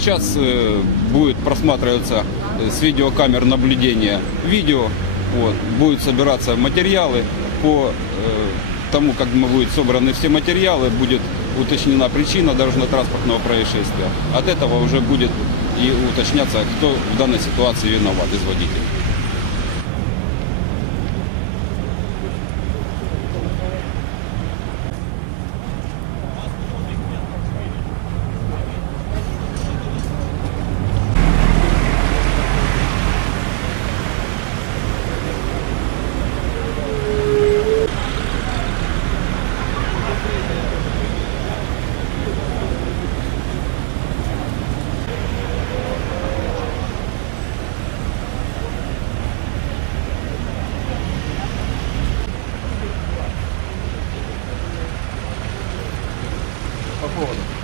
Сейчас э, будет просматриваться э, с видеокамер наблюдения видео, вот, будут собираться материалы по э, тому, как будут собраны все материалы, будет уточнена причина дорожно-транспортного происшествия. От этого уже будет и уточняться, кто в данной ситуации виноват из водителей. Morning.